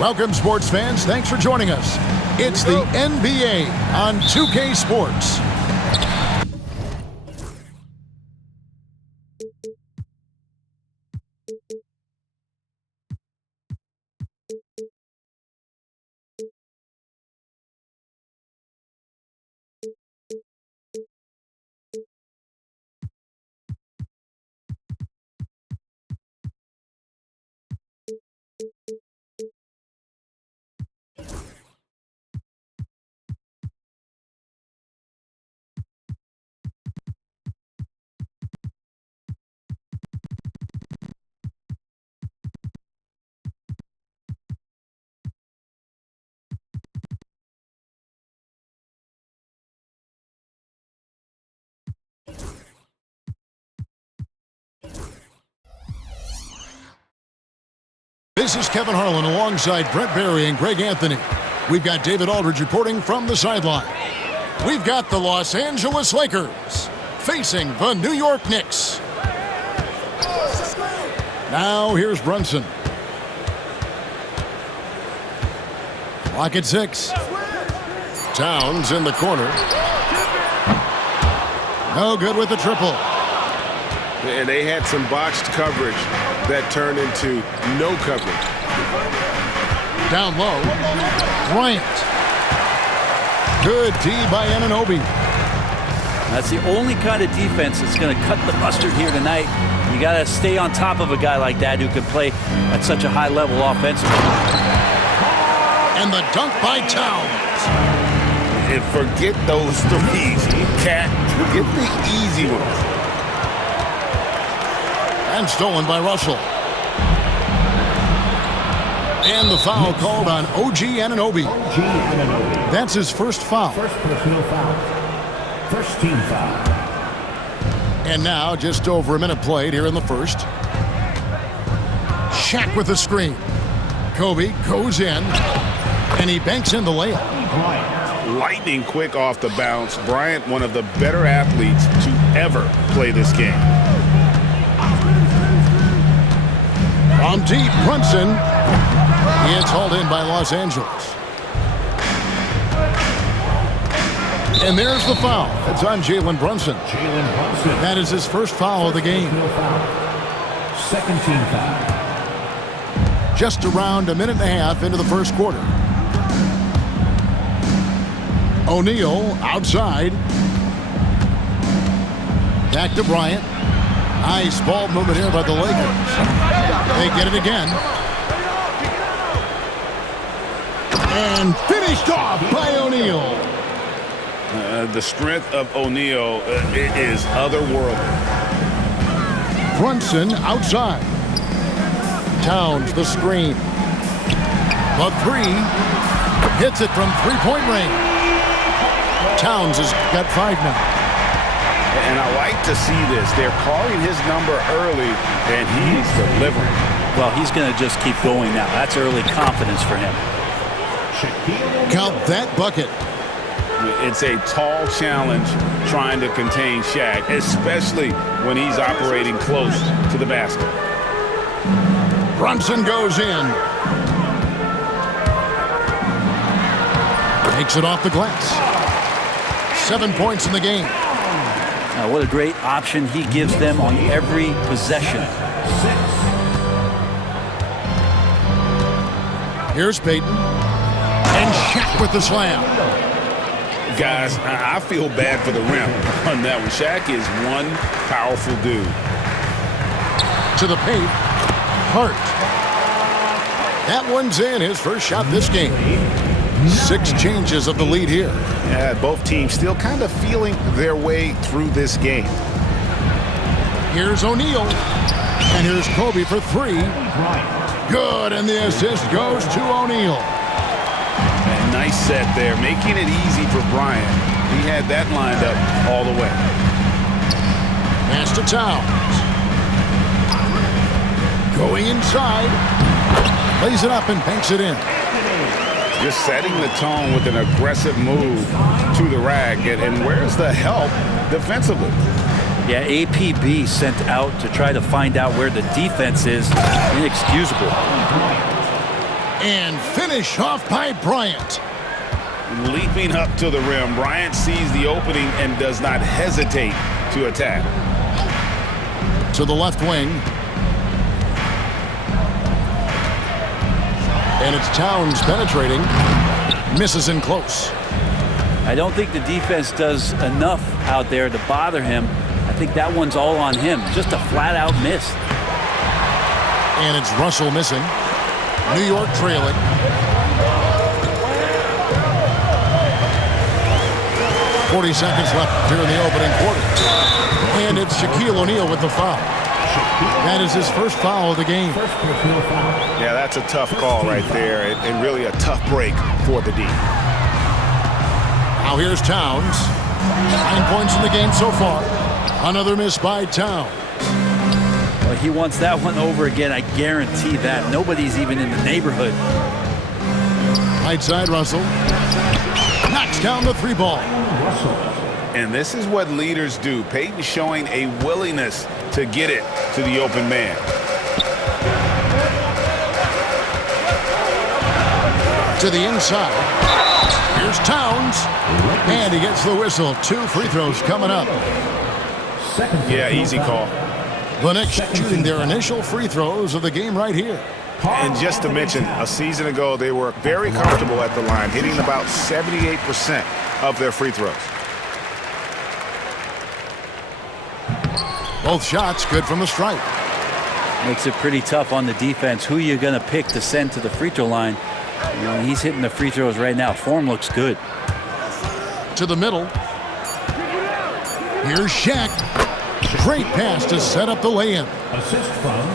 Welcome, sports fans. Thanks for joining us. It's the NBA on 2K Sports. This is Kevin Harlan alongside Brent Barry and Greg Anthony. We've got David Aldridge reporting from the sideline. We've got the Los Angeles Lakers facing the New York Knicks. Now here's Brunson. Clock at 6. Towns in the corner. No good with the triple. And they had some boxed coverage that turned into no coverage. Down low. Bryant. Good D by Anunoby. That's the only kind of defense that's going to cut the mustard here tonight. You got to stay on top of a guy like that who can play at such a high level offensively. And the dunk by Towns. And forget those threes, Cat. Forget the easy ones. And stolen by Russell. And the foul called on OG Anunoby. That's his first foul. First personal foul. First team foul. And now just over a minute played here in the first. Shaq with the screen. Kobe goes in. And he banks in the layup. Lightning quick off the bounce. Bryant, one of the better athletes to ever play this game. From deep, Brunson. It's hauled in by Los Angeles. And there's the foul. It's on Jalen Brunson. That is his first foul of the game. Second team foul. Just around a minute and a half into the first quarter. O'Neal outside. Back to Bryant. Nice ball movement here by the Lakers. They get it again. And finished off by O'Neal. The strength of O'Neal is otherworldly. Brunson outside. Towns the screen. The three. Hits it from three-point range. Towns has got 5 now. And I like to see this. They're calling his number early, and he's delivering. Well, he's going to just keep going now. That's early confidence for him. Count that bucket. It's a tall challenge trying to contain Shaq, especially when he's operating close to the basket. Brunson goes in. Takes it off the glass. 7 points in the game. What a great option he gives them on every possession. Here's Payton. And Shaq with the slam. Guys, I feel bad for the rim on that one. Shaq is one powerful dude. To the paint. Hart. That one's in. His first shot this game. 6 changes of the lead here. Yeah, both teams still kind of feeling their way through this game. Here's O'Neal. And here's Kobe for 3. Good, and the assist goes to O'Neal. And nice set there, making it easy for Bryant. He had that lined up all the way. Pass to Towns. Going inside. Lays it up and banks it in. Just setting the tone with an aggressive move to the rack. And where's the help defensively? Yeah, APB sent out to try to find out where the defense is. Inexcusable. And finish off by Bryant. Leaping up to the rim, Bryant sees the opening and does not hesitate to attack. To the left wing. And it's Towns penetrating. Misses in close. I don't think the defense does enough out there to bother him. I think that one's all on him. Just a flat-out miss. And it's Russell missing. New York trailing. .40 seconds left here in the opening quarter. And it's Shaquille O'Neal with the foul. That is his first foul of the game. Yeah, that's a tough call right there, and really a tough break for the D. Now here's Towns. 9 points in the game so far. Another miss by Towns. Well, he wants that one over again. I guarantee that. Nobody's even in the neighborhood. Right side, Russell. Knocks down the three ball. And this is what leaders do. Peyton showing a willingness to get it to the open man. To the inside. Here's Towns. And he gets the whistle. 2 free throws coming up. Yeah, easy call. The Knicks shooting their initial free throws of the game right here. And just to mention, a season ago, they were very comfortable at the line, hitting about 78% of their free throws. Both shots good from the stripe. Makes it pretty tough on the defense. Who you going to pick to send to the free throw line? You know, he's hitting the free throws right now. Form looks good. To the middle. Here's Shaq. Great pass to set up the lay-in. Assist from.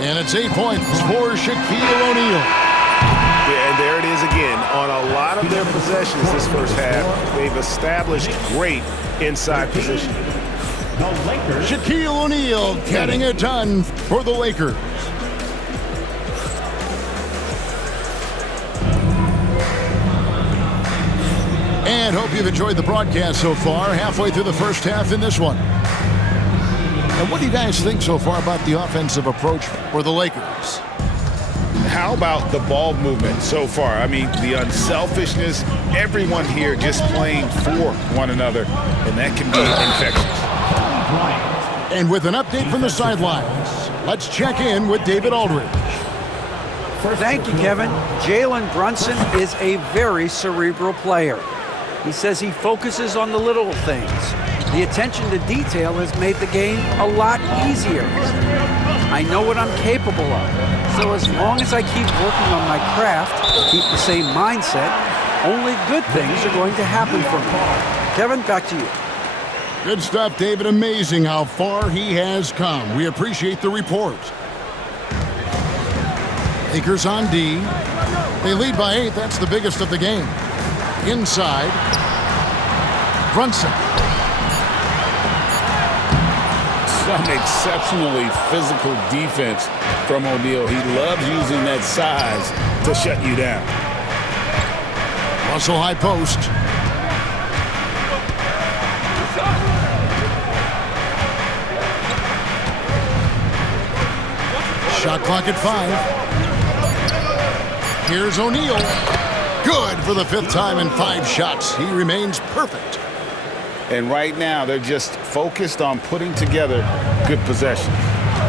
And it's 8 points for Shaquille O'Neal. Yeah, and there it is again. On a lot of their possessions this first half, they've established great inside position. The Lakers. Shaquille O'Neal getting it done for the Lakers. And hope you've enjoyed the broadcast so far. Halfway through the first half in this one. And what do you guys think so far about the offensive approach for the Lakers? How about the ball movement so far? I mean, the unselfishness, everyone here just playing for one another, and that can be infectious. And with an update from the sidelines, let's check in with David Aldridge. Thank you, Kevin. Jalen Brunson is a very cerebral player. He says he focuses on the little things. The attention to detail has made the game a lot easier. I know what I'm capable of. So as long as I keep working on my craft, keep the same mindset, only good things are going to happen for me. Kevin, back to you. Good stuff, David. Amazing how far he has come. We appreciate the report. Lakers on D. They lead by 8. That's the biggest of the game. Inside. Brunson. Some exceptionally physical defense from O'Neal. He loves using that size to shut you down. Russell high post. Shot clock at 5. Here's O'Neal. Good for the 5th time in 5 shots. He remains perfect. And right now, they're just focused on putting together good possessions.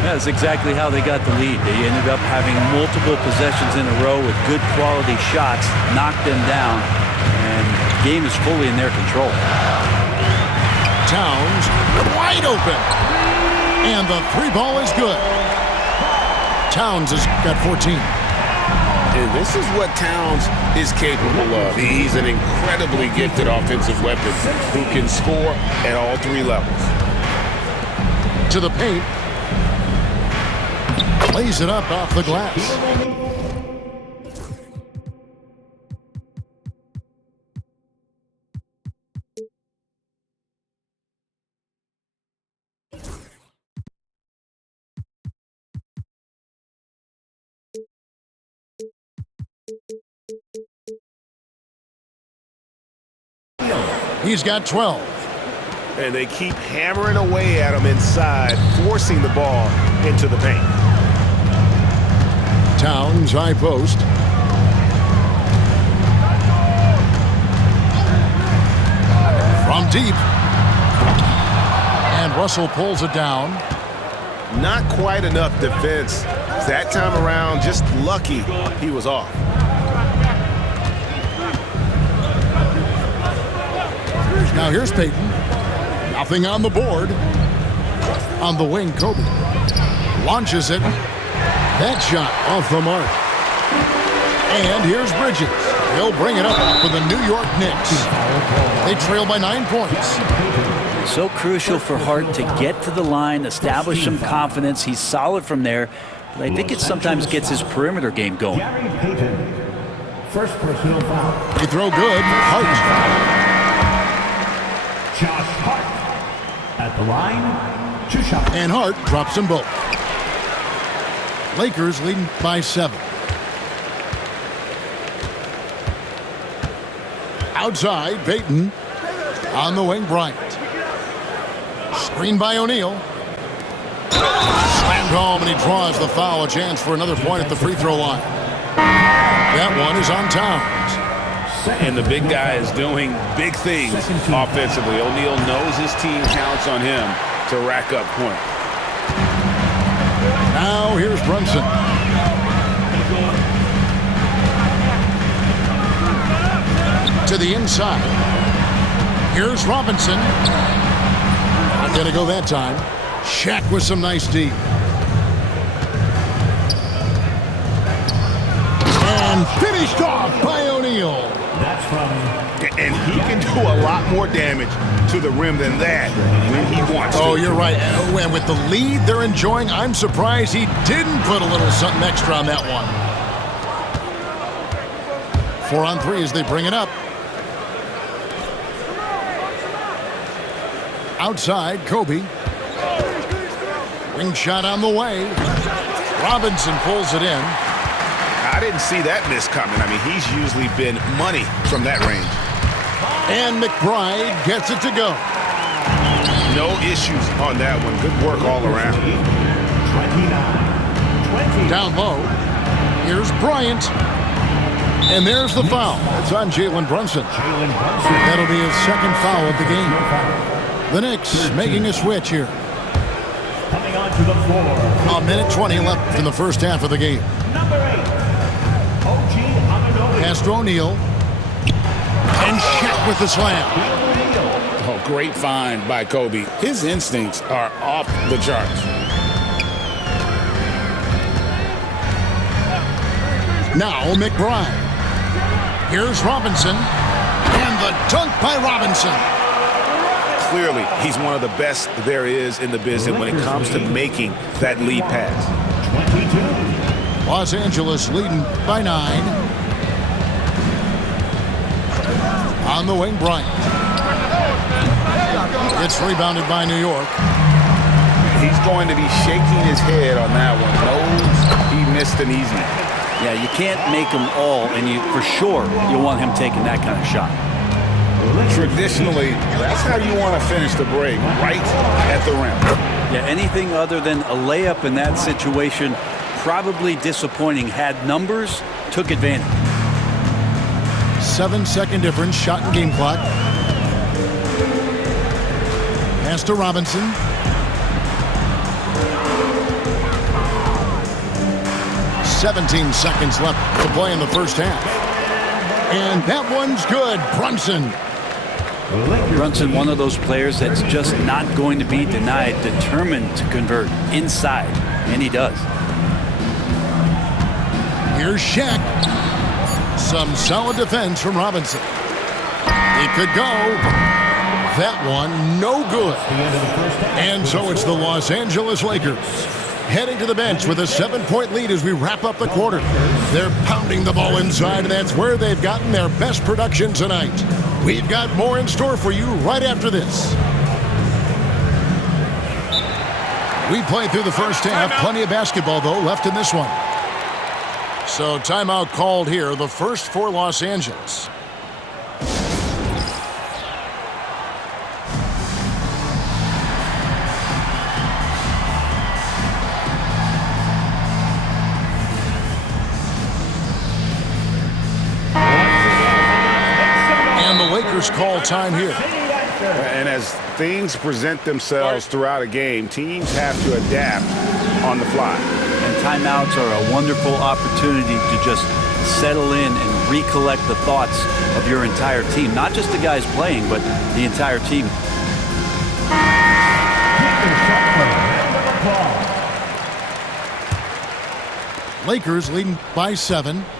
That's exactly how they got the lead. They ended up having multiple possessions in a row with good quality shots, knocked them down, and the game is fully in their control. Towns wide open. And the 3 ball is good. Towns has got 14. And this is what Towns is capable of. He's an incredibly gifted offensive weapon who can score at all 3 levels. To the paint. Lays it up off the glass. He's got 12. And they keep hammering away at him inside, forcing the ball into the paint. Towns high post. From deep. And Russell pulls it down. Not quite enough defense. That time around, just lucky he was off. Now here's Peyton. Nothing on the board. On the wing, Kobe launches it. That shot off the mark. And here's Bridges. He'll bring it up for the New York Knicks. They trail by 9 points. So crucial for Hart to get to the line, establish some confidence. He's solid from there, but I think it sometimes gets his perimeter game going. First personal foul. They throw good. Hart. Josh Hart at the line to shot. And Hart drops them both. Lakers leading by 7. Outside, Peyton. On the wing, Bryant. Screen by O'Neal. Slammed home, and he draws the foul. A chance for another point at the free throw line. That one is on Towns. And the big guy is doing big things offensively. O'Neal knows his team counts on him to rack up points. Now here's Brunson. To the inside. Here's Robinson. Not going to go that time. Shaq with some nice D. And finished off by O'Neal. That's from... And he can do a lot more damage to the rim than that when he wants to. Oh, you're right. And with the lead they're enjoying, I'm surprised he didn't put a little something extra on that one. 4 on 3 as they bring it up. Outside, Kobe. Ring shot on the way. Robinson pulls it in. I didn't see that miss coming. I mean, he's usually been money from that range. And McBride gets it to go. No issues on that one. Good work all around. 29-20. Down low. Here's Bryant. And there's the foul. It's on Jalen Brunson. That'll be his second foul of the game. The Knicks making a switch here. Coming onto the floor. 1:20 left in the first half of the game. Number 8. OG Amador. Pass to O'Neal. And Shaq with the slam. Oh, great find by Kobe. His instincts are off the charts. Now McBride. Here's Robinson. And the dunk by Robinson. Clearly, he's one of the best there is in the business when it comes to making that lead pass. 22. Los Angeles leading by 9. On the wing, Bryant. It's rebounded by New York. He's going to be shaking his head on that one. Knows he missed an easy. Yeah, you can't make them all, and you for sure you want him taking that kind of shot. Traditionally, that's how you want to finish the break, right at the rim. Yeah, anything other than a layup in that situation, probably disappointing. Had numbers, took advantage. 7-second difference, shot and game clock. Pass to Robinson. "17 seconds left to play in the first half. And that one's good. Brunson. Brunson, one of those players that's just not going to be denied, determined to convert inside, and he does. Here's Shaq. Some solid defense from Robinson. It could go. That one, no good. And so it's the Los Angeles Lakers heading to the bench with a 7-point lead as we wrap up the quarter. They're pounding the ball inside, and that's where they've gotten their best production tonight. We've got more in store for you right after this. We played through the first half. Plenty of basketball, though, left in this one. So timeout called here, the first for Los Angeles. And the Lakers call time here. And as things present themselves throughout a game, teams have to adapt on the fly. And timeouts are a wonderful opportunity to just settle in and recollect the thoughts of your entire team. Not just the guys playing, but the entire team. Lakers leading by 7. New York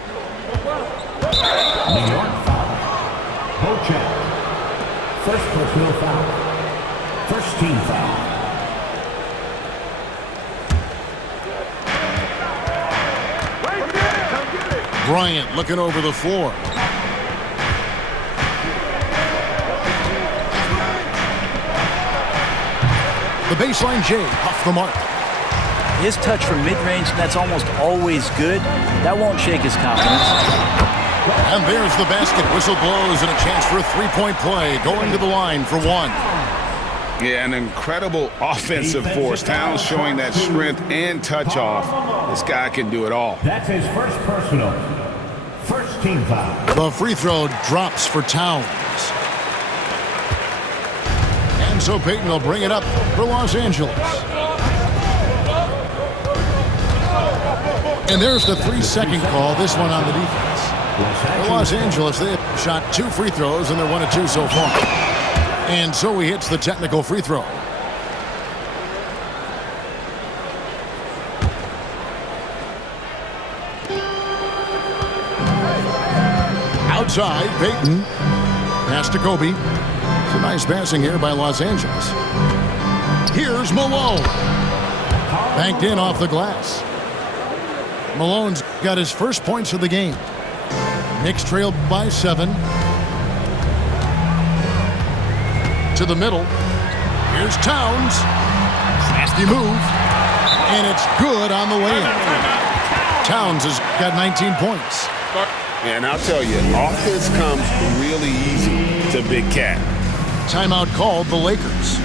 foul. Ho-check. First personal foul. First team foul. Bryant looking over the floor. The baseline J off the mark. His touch from mid-range, that's almost always good. That won't shake his confidence. And there's the basket. Whistle blows and a chance for a three-point play. Going to the line for 1. Yeah, an incredible offensive force. Towns showing that strength and touch off. This guy can do it all. That's his first personal. First team foul. The free throw drops for Towns. And so Payton will bring it up for Los Angeles. And there's the 3-second call, this one on the defense. For Los Angeles, they have shot 2 free throws, and they're 1 of 2 so far. And so he hits the technical free throw. Outside, Payton. Pass to Kobe. It's a nice passing here by Los Angeles. Here's Malone. Banked in off the glass. Malone's got his first points of the game. Knicks trail by 7. To the middle. Here's Towns. Nasty move. And it's good on the way in. Towns has got 19 points. And I'll tell you, offense comes really easy to Big Cat. Timeout called the Lakers.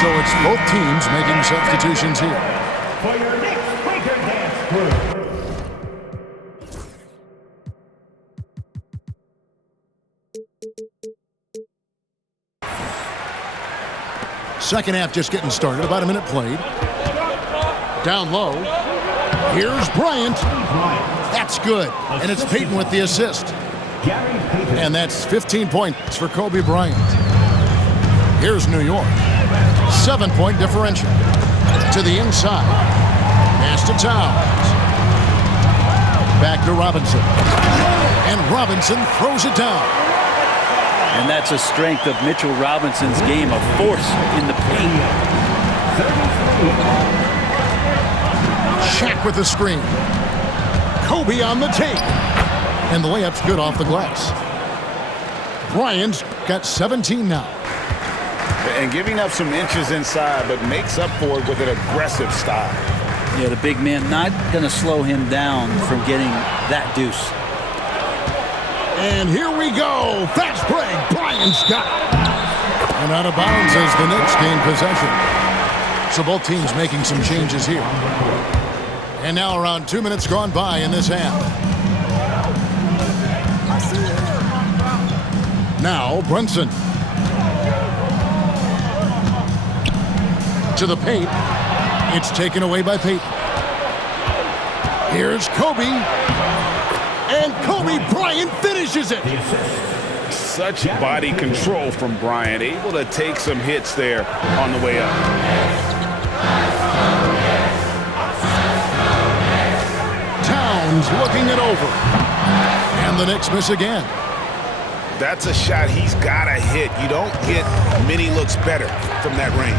So it's both teams making substitutions here. For your next Quaker Dance crew. Second half just getting started. About a minute played. Down low. Here's Bryant. That's good. And it's Payton with the assist. And that's 15 points for Kobe Bryant. Here's New York. 7-point differential. To the inside. Pass to Towns. Back to Robinson. And Robinson throws it down. And that's a strength of Mitchell Robinson's game, a force in the paint. Shaq with the screen. Kobe on the tape. And the layup's good off the glass. Bryant's got 17 now. And giving up some inches inside, but makes up for it with an aggressive style. Yeah, the big man not going to slow him down from getting that deuce. And here we go. Fast break. Bryant's got it. And out of bounds as the Knicks gain possession. So both teams making some changes here. And now around 2 minutes gone by in this half. Now Brunson. To the paint. It's taken away by Payton. Here's Kobe. And Kobe Bryant finishes it. Such body control from Bryant. Able to take some hits there on the way up. Towns looking it over. And the Knicks miss again. That's a shot he's got to hit. You don't get many looks better from that range.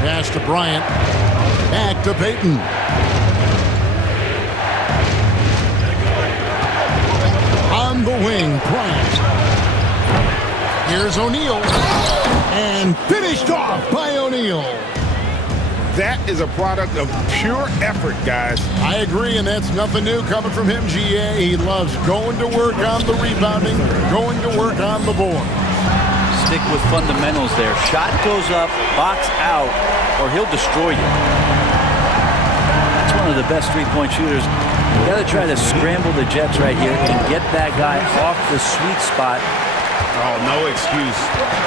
Pass to Bryant. Back to Payton. On the wing, Bryant. Here's O'Neal. And finished off by O'Neal. That is a product of pure effort, guys. I agree, and that's nothing new coming from him, GA. He loves going to work on the rebounding, going to work on the board. basic with fundamentals there. Shot goes up, box out, or he'll destroy you. That's one of the best three-point shooters. You got to try to scramble the Jets right here and get that guy off the sweet spot. Oh, no excuse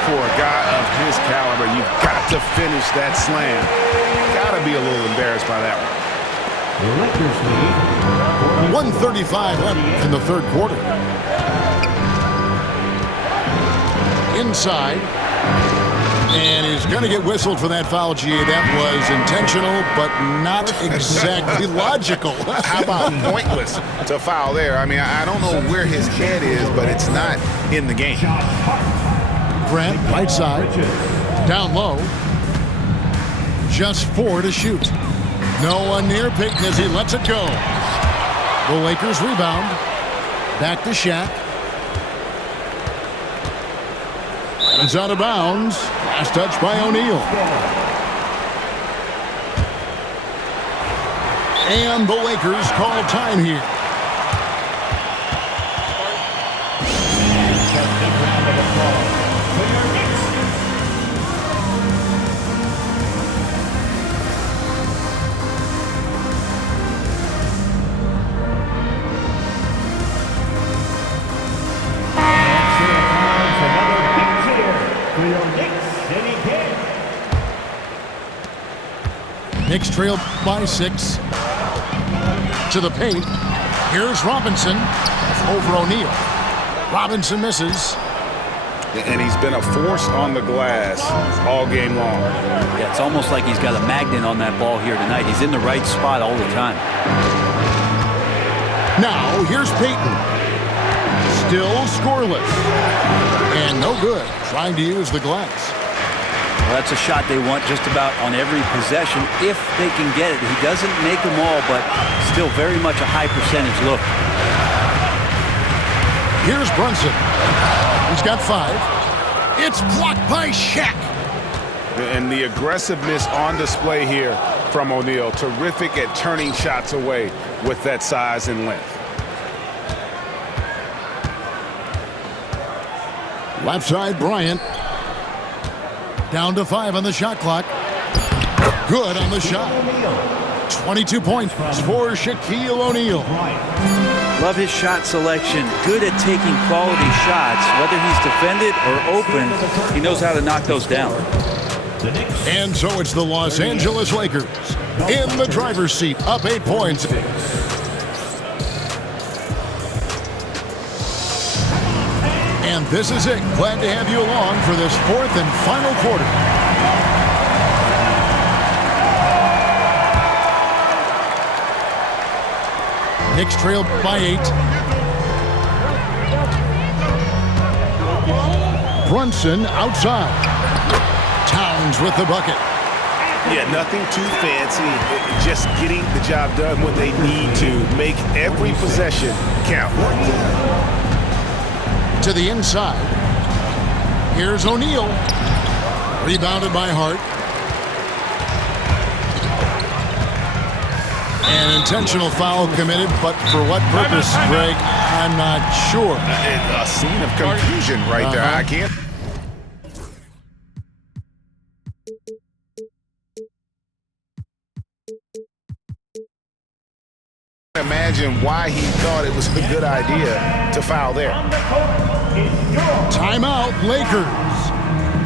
for a guy of his caliber. You've got to finish that slam. Got to be a little embarrassed by that one. The Lakers lead. 1:35 left in the third quarter. Inside. And he's going to get whistled for that foul, GA. That was intentional, but not exactly logical. How about pointless to foul there? I mean, I don't know where his head is, but it's not in the game. Grant, right side. Down low. Just 4 to shoot. No one near Payton as he lets it go. The Lakers rebound. Back to Shaq. It's out of bounds. Last touch by O'Neal. And the Lakers call time here. Knicks trail by 6. To the paint. Here's Robinson over O'Neal. Robinson misses. And he's been a force on the glass all game long. Yeah, it's almost like he's got a magnet on that ball here tonight. He's in the right spot all the time. Now, here's Payton. Still scoreless. And no good. Trying to use the glass. Well, that's a shot they want just about on every possession if they can get it. He doesn't make them all, but still very much a high percentage look. Here's Brunson. He's got 5. It's blocked by Shaq. And the aggressiveness on display here from O'Neal. Terrific at turning shots away with that size and length. Left side, Bryant. Down to 5 on the shot clock. Good on the shot. 22 points for Shaquille O'Neal. Love his shot selection. Good at taking quality shots. Whether he's defended or open, he knows how to knock those down. And so it's the Los Angeles Lakers in the driver's seat, up 8 points. And this is it. Glad to have you along for this 4th and final quarter. Knicks trail by 8. Brunson outside. Towns with the bucket. Yeah, nothing too fancy. Just getting the job done when they need to. Make every possession count. To the inside. Here's O'Neal. Rebounded by Hart. An intentional foul committed, but for what purpose, Greg? I'm not sure. A scene of confusion right there. I can't imagine why he thought it was a good idea to foul there. Timeout, Lakers.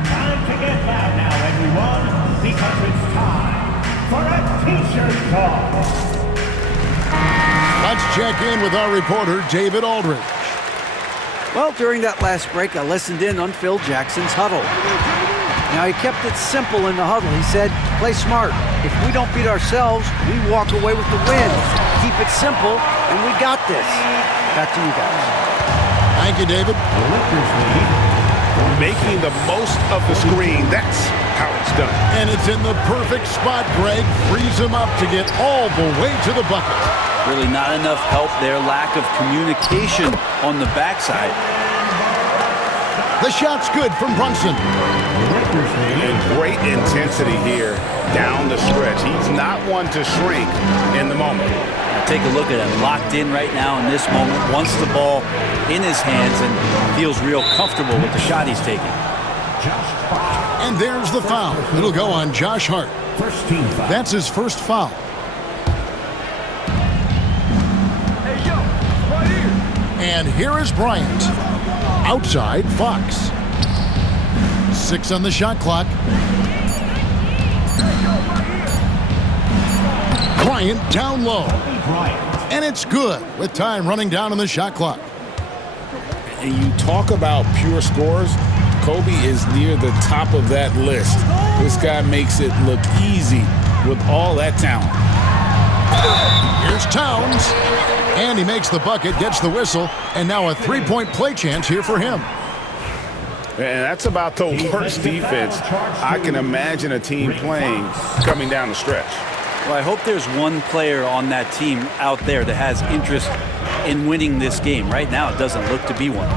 Time to get loud now, everyone, because it's time for a t-shirt toss. Let's check in with our reporter, David Aldridge. Well, during that last break, I listened in on Phil Jackson's huddle. Now, he kept it simple in the huddle. He said, play smart. If we don't beat ourselves, we walk away with the win. Keep it simple, and we got this. Back to you guys. Thank you, David. The Lakers lead. Making the most of the screen. That's how it's done. And it's in the perfect spot, Greg. Frees him up to get all the way to the bucket. Really not enough help there. Lack of communication on the backside. The shot's good from Brunson. And great intensity here down the stretch. He's not one to shrink in the moment. Now take a look at him. Locked in right now in this moment. Wants the ball in his hands and feels real comfortable with the shot he's taking. And there's the foul. It'll go on Josh Hart. First team foul. That's his first foul. And here is Bryant. Outside, Fox. 6 on the shot clock. Bryant down low. And it's good with time running down on the shot clock. And you talk about pure scores, Kobe is near the top of that list. This guy makes it look easy with all that talent. Here's Towns. And he makes the bucket, gets the whistle, and now a three-point play chance here for him. And that's about the worst defense I can imagine a team playing coming down the stretch. Well, I hope there's one player on that team out there that has interest in winning this game. Right now, it doesn't look to be one.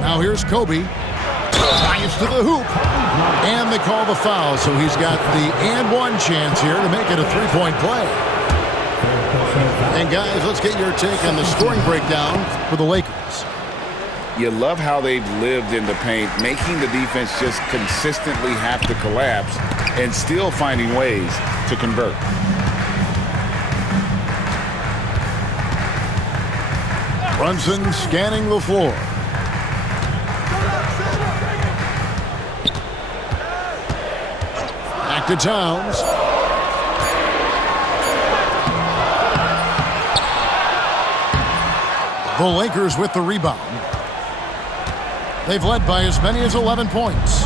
Now here's Kobe. Drives to the hoop. And they call the foul, so he's got the and one chance here to make it a three-point play. And guys, let's get your take on the scoring breakdown for the Lakers. You love how they've lived in the paint, making the defense just consistently have to collapse and still finding ways to convert. Brunson scanning the floor. Back to Towns. The Lakers with the rebound. They've led by as many as 11 points.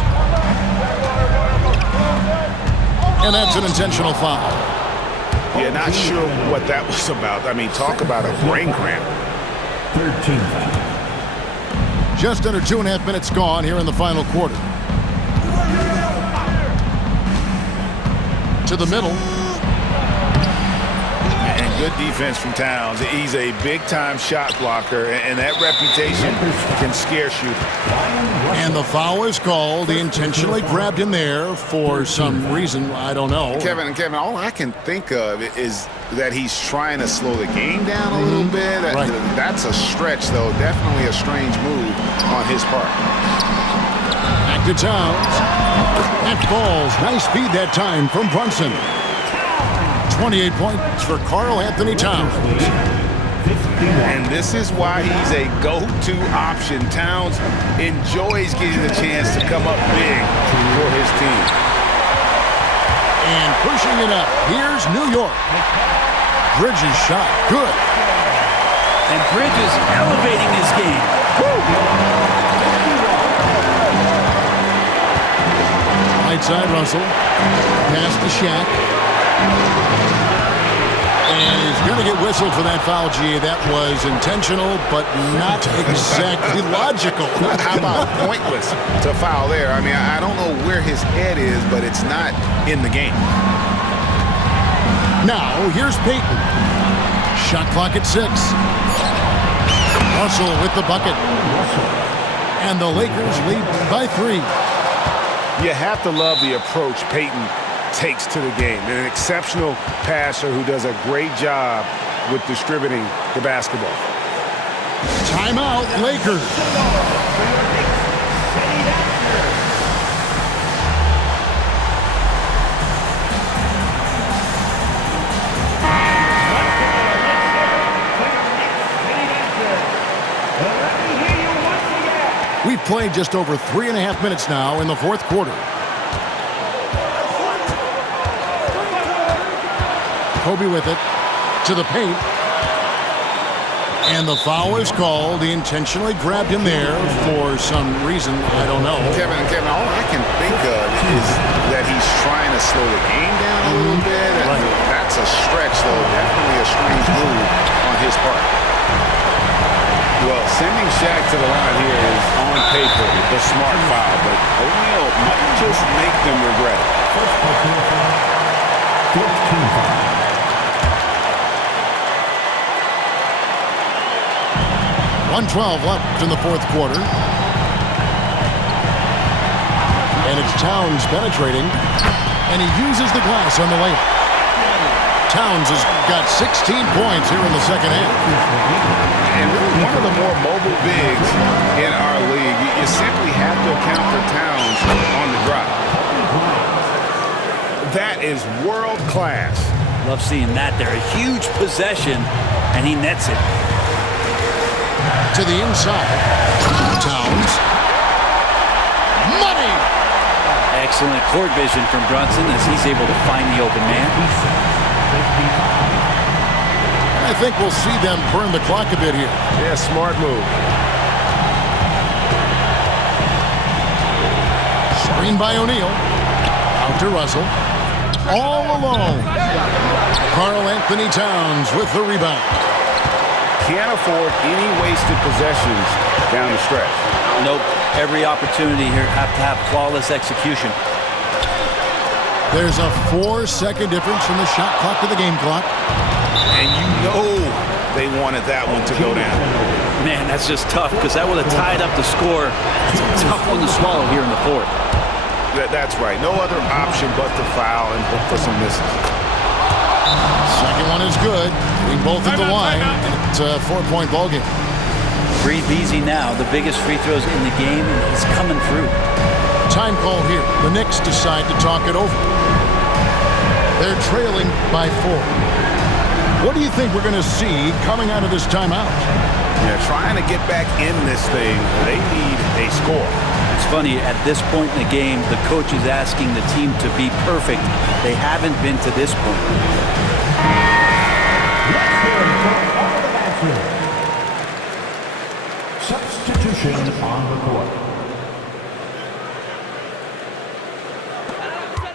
And that's an intentional foul. Yeah, not sure what that was about. I mean, talk about a brain cramp. 13 foul. Just under 2.5 minutes gone here in the final quarter. To the middle. And good defense from Towns. He's a big-time shot blocker, and that reputation can scare shooters. And the foul is called. He intentionally grabbed him there for some reason. I don't know. Kevin, all I can think of is that he's trying to slow the game down a little bit. Right. That's a stretch, though. Definitely a strange move on his part. Back to Towns. That falls. Nice feed that time from Brunson. 28 points for Karl Anthony Towns. And this is why he's a go-to option. Towns enjoys getting the chance to come up big for his team. And pushing it up. Here's New York. Bridges shot. Good. And Bridges elevating his game. Right side, Russell. Pass to Shaq. And he's going to get whistled for that foul, G. That was intentional, but not exactly logical. How about pointless to foul there? I mean, I don't know where his head is, but it's not in the game. Now, here's Payton. Shot clock at 6. Russell with the bucket. And the Lakers lead by 3. You have to love the approach Payton takes to the game. An exceptional passer who does a great job with distributing the basketball. Timeout, Lakers. We've played just over 3.5 minutes now in the fourth quarter. Kobe with it to the paint. And the foul is called. He intentionally grabbed him there for some reason. I don't know. Kevin, all I can think of is that he's trying to slow the game down a little bit. Right. That's a stretch, though. Definitely a strange move on his part. Well, sending Shaq to the line here is on paper the smart foul, but O'Neal might just make them regret it. 14 foul. 1:12 left in the fourth quarter. And it's Towns penetrating. And he uses the glass on the layup. Towns has got 16 points here in the second half. And really one of the more mobile bigs in our league. you simply have to account for Towns on the drive. That is world class. Love seeing that there. A huge possession, and he nets it. To the inside. Towns. Money! Excellent court vision from Brunson as he's able to find the open man. I think we'll see them burn the clock a bit here. Yeah, smart move. Screen by O'Neal. Out to Russell. All alone. Karl Anthony Towns with the rebound. Can't afford any wasted possessions down the stretch. Nope. Every opportunity here have to have flawless execution. There's a 4-second difference from the shot clock to the game clock. And you know they wanted that one to go down. Man, that's just tough because that would have tied up the score. It's a tough one to swallow here in the fourth. That's right. No other option but to foul and hope for some misses. Second one is good. We both at the line. It's a 4-point ball game. Breathe easy now. The biggest free throws in the game, and he's coming through. Time call here. The Knicks decide to talk it over. They're trailing by 4. What do you think we're going to see coming out of this timeout? Yeah, trying to get back in this thing, they need a score. It's funny, at this point in the game, the coach is asking the team to be perfect. They haven't been to this point. Substitution on the court.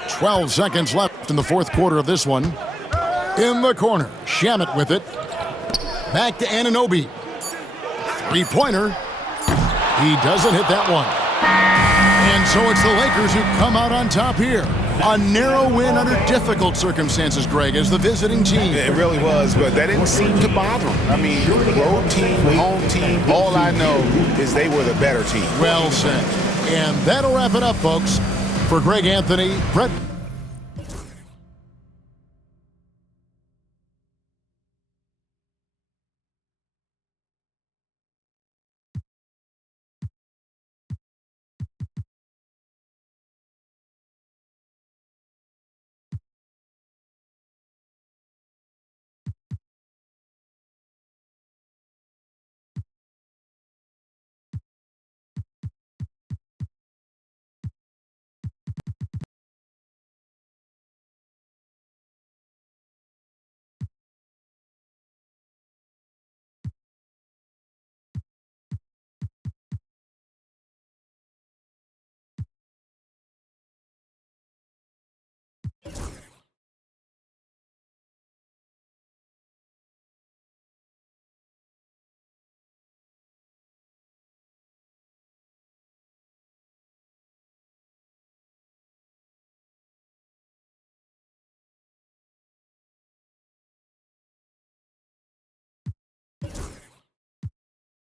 12 seconds left in the fourth quarter of this one. In the corner, Shamet with it. Back to Anunoby. Three-pointer. He doesn't hit that one. And so it's the Lakers who come out on top here. A narrow win under difficult circumstances, Greg, as the visiting team. It really was, but that didn't seem to bother them. I mean, road team, home team, all I know is they were the better team. Well said. And that'll wrap it up, folks. For Greg Anthony, Brett